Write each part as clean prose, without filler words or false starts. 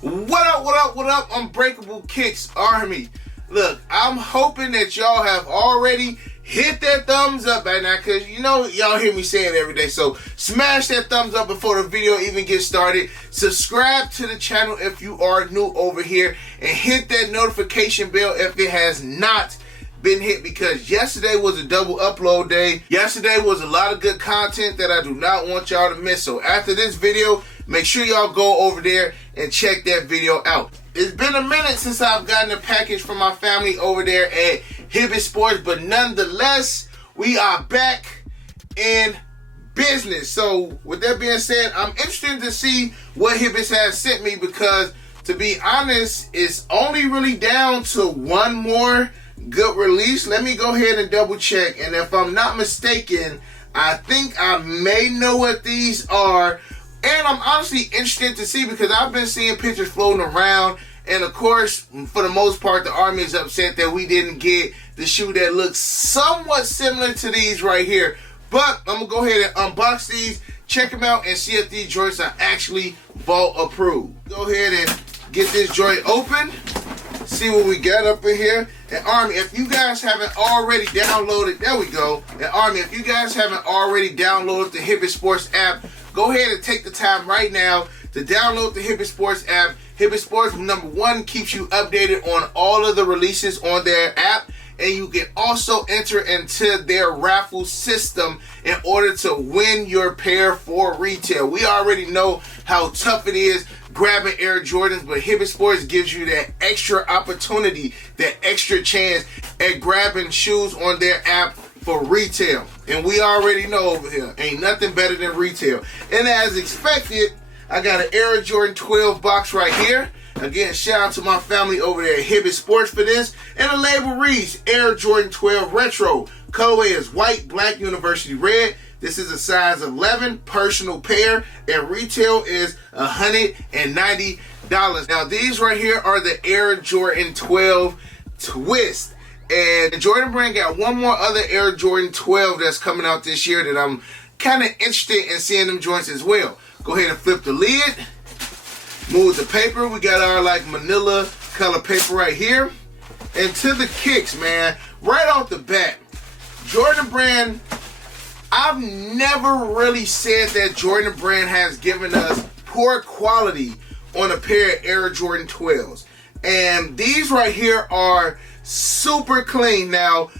What up, what up, what up, Unbreakable Kicks Army? Look, I'm hoping that y'all have already hit that thumbs up by now, because you know y'all hear me say it every day. So smash that thumbs up before the video even gets started. Subscribe to the channel if you are new over here, and hit that notification bell if it has not been hit, because yesterday was a double upload day. Yesterday was a lot of good content that I do not want y'all to miss. So after this video, make sure y'all go over there and check that video out. It's been a minute since I've gotten a package from my family over there at HIBBETT Sports, but nonetheless, we are back in business. So with that being said, I'm interested to see what HIBBETT has sent me, because to be honest, it's only really down to one more good release. Let me go ahead and double check, and if I'm not mistaken, I think I may know what these are. And I'm honestly interested to see, because I've been seeing pictures floating around, and of course, for the most part, the Army is upset that we didn't get the shoe that looks somewhat similar to these right here. But I'm gonna go ahead and unbox these, check them out, and see if these joints are actually vault approved. Go ahead and get this joint open, see what we got up in here. And Army, if you guys haven't already downloaded, there we go. And Army, if you guys haven't already downloaded the HIBBETT Sports app, go ahead and take the time right now to download the HIBBETT Sports app. HIBBETT Sports, #1, keeps you updated on all of the releases on their app, and you can also enter into their raffle system in order to win your pair for retail. We already know how tough it is grabbing Air Jordans, but HIBBETT Sports gives you that extra opportunity, that extra chance at grabbing shoes on their app for retail. And we already know over here, ain't nothing better than retail. And as expected, I got an Air Jordan 12 box right here. Again, shout out to my family over there at HIBBETT Sports for this. And the label reads Air Jordan 12 Retro. Colorway is white, black, university red. This is a size 11 personal pair, and retail is $190. Now these right here are the Air Jordan 12 Twist. And the Jordan brand got one more other Air Jordan 12 that's coming out this year that I'm kind of interested in seeing them joints as well. Go ahead and flip the lid. Move the paper. We got our like manila color paper right here. And to the kicks, man. Right off the bat, Jordan brand, I've never really said that Jordan brand has given us poor quality on a pair of Air Jordan 12s. And these right here are super clean. Now,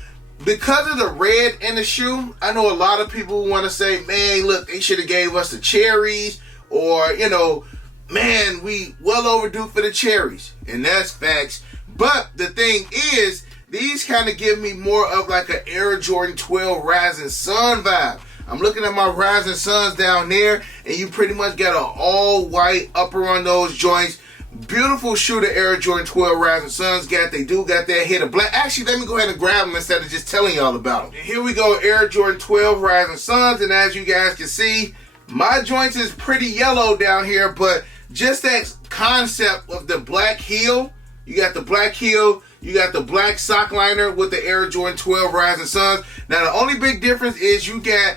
because of the red in the shoe, I know a lot of people want to say, man, look, they should have gave us the cherries, or, you know, man, we well overdue for the cherries. And that's facts. But the thing is, these kind of give me more of like an Air Jordan 12 Rising Sun vibe. I'm looking at my Rising Suns down there, and you pretty much got an all white upper on those joints. Beautiful shoe the Air Jordan 12 Rising Suns got. They do got that hit of black. Actually, let me go ahead and grab them instead of just telling y'all about them. And here we go, Air Jordan 12 Rising Suns. And as you guys can see, my joints is pretty yellow down here, but just that concept of the black heel. You got the black heel, you got the black sock liner with the Air Jordan 12 Rising Suns. Now, the only big difference is you got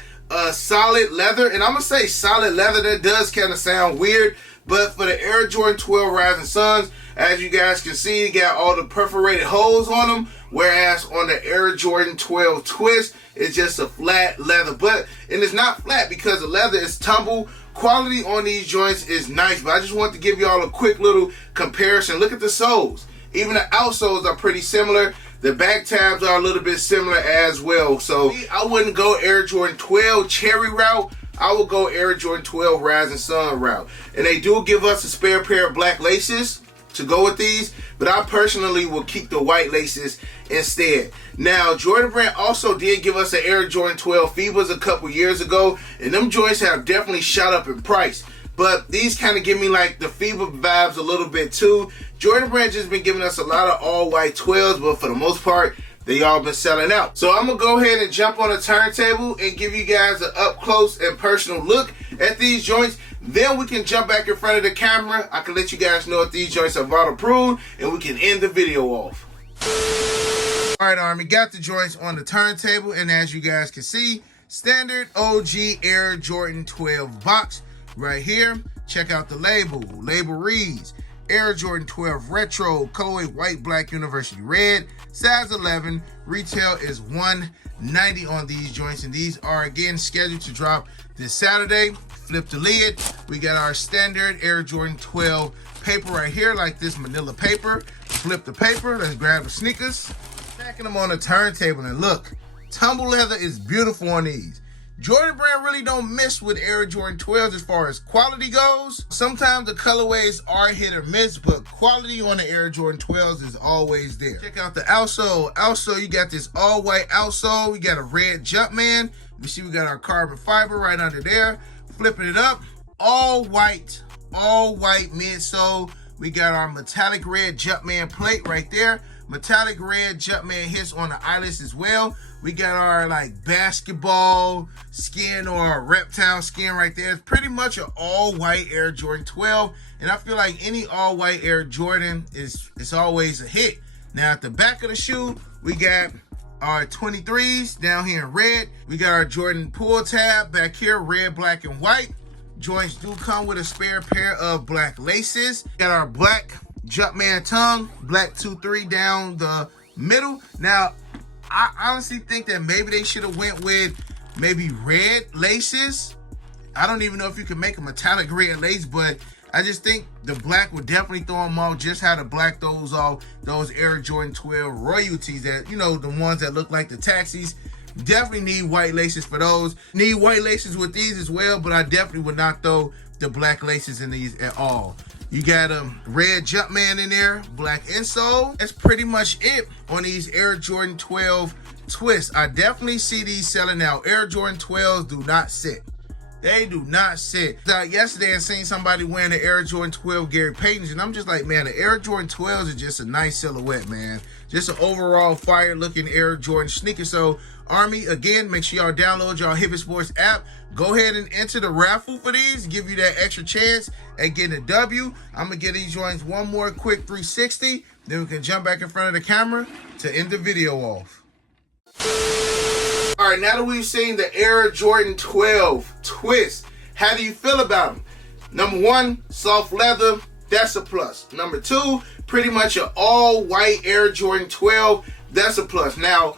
solid leather. And I'm going to say solid leather. That does kind of sound weird. But for the Air Jordan 12 Rising Suns, as you guys can see, you got all the perforated holes on them. Whereas on the Air Jordan 12 Twist, it's just a flat leather. And it's not flat because the leather is tumble. Quality on these joints is nice. But I just want to give y'all a quick little comparison. Look at the soles. Even the outsoles are pretty similar. The back tabs are a little bit similar as well. So I wouldn't go Air Jordan 12 cherry route. I would go Air Jordan 12 Rising Sun route. And they do give us a spare pair of black laces to go with these, but I personally will keep the white laces instead. Now, Jordan brand also did give us an Air Jordan 12 Fibas a couple years ago, and them joints have definitely shot up in price. But these kind of give me like the Fiba vibes a little bit too. Jordan brand just been giving us a lot of all white 12s, but for the most part, they all been selling out. So I'm gonna go ahead and jump on the turntable and give you guys an up close and personal look at these joints. Then we can jump back in front of the camera. I can let you guys know if these joints are vault approved, and we can end the video off. All right, Army, got the joints on the turntable, and as you guys can see, standard OG Air Jordan 12 box right here. Check out the label. Label reads Air Jordan 12 Retro, colorway white, black, university red, size 11. Retail is $190 on these joints, and these are again scheduled to drop this Saturday. Flip the lid. We got our standard Air Jordan 12 paper right here, like this manila paper. Flip the paper. Let's grab the sneakers. Stacking them on a turntable, and look, tumble leather is beautiful on these. Jordan Brand really don't miss with Air Jordan 12s as far as quality goes. Sometimes the colorways are hit or miss, but quality on the Air Jordan 12s is always there. Check out the outsole. Outsole, you got this all white outsole. We got a red Jumpman. You see we got our carbon fiber right under there. Flipping it up, all white midsole. We got our metallic red Jumpman plate right there. Metallic red Jumpman hits on the eyelets as well. We got our like basketball skin or reptile skin right there. It's pretty much an all white Air Jordan 12. And I feel like any all white Air Jordan is always a hit. Now at the back of the shoe, we got our 23s down here in red. We got our Jordan pull tab back here, red, black, and white. Joints do come with a spare pair of black laces. Got our black Jumpman tongue, black 2-3 down the middle. Now, I honestly think that maybe they should have went with maybe red laces. I don't even know if you can make a metallic red lace, but I just think the black would definitely throw them off. Just how the black throws off those Air Jordan 12 royalties that, you know, the ones that look like the taxis. Definitely need white laces for those. Need white laces with these as well, but I definitely would not throw the black laces in these at all. You got a red Jumpman in there, black insole. That's pretty much it on these Air Jordan 12 twists. I definitely see these selling out. Air Jordan 12s do not sit. They do not sit. Yesterday I seen somebody wearing the Air Jordan 12 Gary Paytons, and I'm just like, man, the Air Jordan 12s are just a nice silhouette, man. Just an overall fire looking Air Jordan sneaker. So Army, again, make sure y'all download y'all HIBBETT Sports app. Go ahead and enter the raffle for these. Give you that extra chance at getting a W. I'm going to get these joints one more quick 360. Then we can jump back in front of the camera to end the video off. All right, now that we've seen the Air Jordan 12 twist, how do you feel about them? Number one, soft leather. That's a plus. Number two, pretty much an all white Air Jordan 12. That's a plus. Now,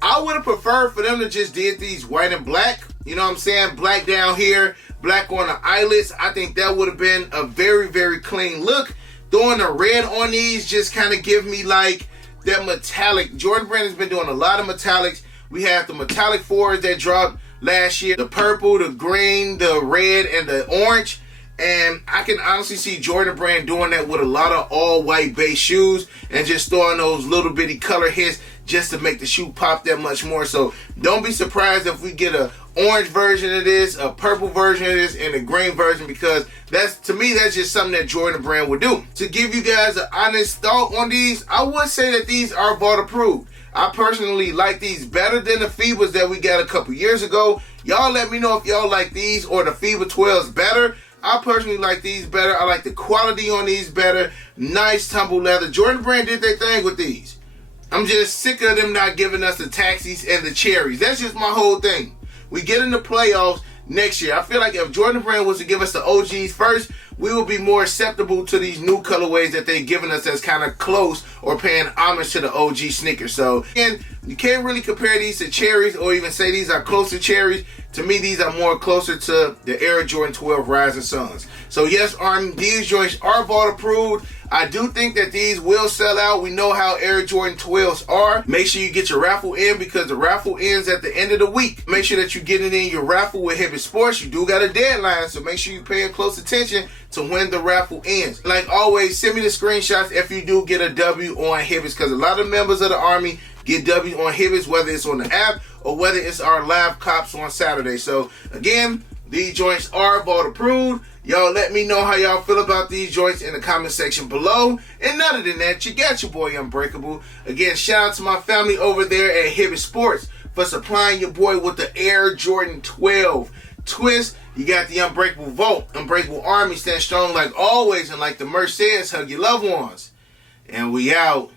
I would have preferred for them to just did these white and black. You know what I'm saying? Black down here, black on the eyelets. I think that would have been a very, very clean look. Throwing the red on these just kind of give me like that metallic. Jordan Brand has been doing a lot of metallics. We have the metallic 4s that dropped last year. The purple, the green, the red, and the orange. And I can honestly see Jordan Brand doing that with a lot of all white base shoes and just throwing those little bitty color hits just to make the shoe pop that much more. So don't be surprised if we get a orange version of this, a purple version of this, and a green version, because that's, to me, that's just something that Jordan Brand would do. To give you guys an honest thought on these, I would say that these are vault approved. I personally like these better than the FIBAs that we got a couple years ago. Y'all let me know if y'all like these or the FIBA 12s better. I personally like these better. I like the quality on these better. Nice tumble leather. Jordan Brand did their thing with these. I'm just sick of them not giving us the taxis and the cherries. That's just my whole thing. We get in the playoffs next year. I feel like if Jordan Brand was to give us the OGs first, we will be more acceptable to these new colorways that they've given us that's kind of close or paying homage to the OG sneakers. So, again, you can't really compare these to cherries or even say these are close to cherries. To me, these are more closer to the Air Jordan 12 Rising Suns. So, yes, Army, these joints are vault approved. I do think that these will sell out. We know how Air Jordan 12s are. Make sure you get your raffle in, because the raffle ends at the end of the week. Make sure that you get it in your raffle with HIBBETT Sports. You do got a deadline, so make sure you pay close attention to when the raffle ends. Like always, send me the screenshots if you do get a W on HIBBETT, because a lot of members of the Army get W on HIBBETT, whether it's on the app or whether it's our live cops on Saturday. So again, these joints are vault approved. Y'all let me know how y'all feel about these joints in the comment section below. And other than that, you got your boy Unbreakable. Again, shout out to my family over there at HIBBETT Sports for supplying your boy with the Air Jordan 12 twist. You got the Unbreakable Vault. Unbreakable Army, stand strong like always. And like the merch says, hug your loved ones. And we out.